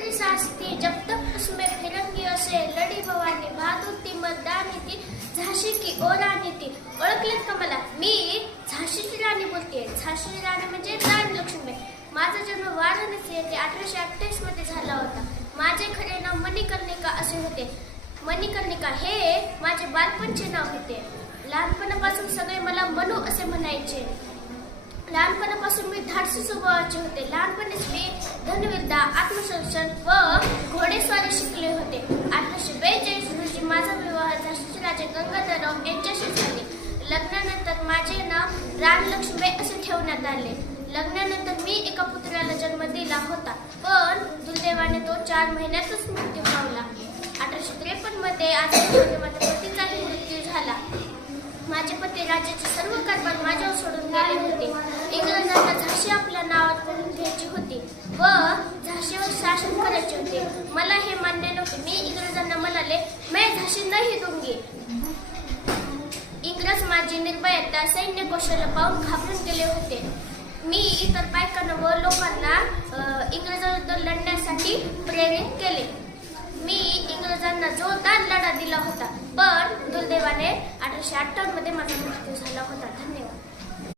संतरी सासती जब तक उसमें फिरंगी असे लढी भवानी बहादूर ती मतदानी ती झाशी की ओ रानी ती ओळखले का मला मी झाशीची राणी बोलते झाशीची राणी म्हणजे राणी लक्ष्मी। माझा जन्म वाराणसी येथे अठराशे अठ्ठावीसमध्ये झाला होता। माझे खरे नाव मणिकर्णिका असे होते। मणिकर्णिका हे माझे बालपणचे नाव होते। लहानपणापासून सगळे मला मनू असे म्हणायचे। लहानपणापासून मी धाडसी स्वभावाचे होते. लहानपणीच मी धनुर्विद्या आत्मसंरक्षण व घोडेस्वारी शिकले होते. अठराशे बेचाळीस रोजी माझा विवाह झाशीचे राजे गंगाधरराव यांच्याशी झाले. लग्नानंतर माझे नाव रामलक्ष्मी असे ठेवण्यात आले. लग्नानंतर मी एका पुत्राला जन्म दिला होता पण दुर्दैवाने तो चार महिन्यातच मृत्यू पावला. अठराशे त्रेपन्नमध्ये आजमध्ये माझ्या पतीचाही मृत्यू झाला. माझे पती राज्याचे सर्व कारभार माझ्यावर सोडून गेले. झाशी आपल्या नावात करून घ्यायची होती व झाशीवर शासन करायचे होते. मला हे मान्य नव्हते. मी इंग्रजांना म्हणाले मैं झाशी नाही दूंगी इंग्रज माझी निर्भयता सैन्य कौशल्य पाहून घाबरून गेले होते. मी इतर बायकांना व लोकांना इंग्रजांबद्दल इंग्रजांविरुद्ध लढण्यासाठी प्रेरित केले. मी इंग्रजांना जोरदार लढा दिला होता. पण दुर्दैवाने अठराशे अठ्ठावन्नमध्ये माझा मृत्यू झाला होता. धन्यवाद.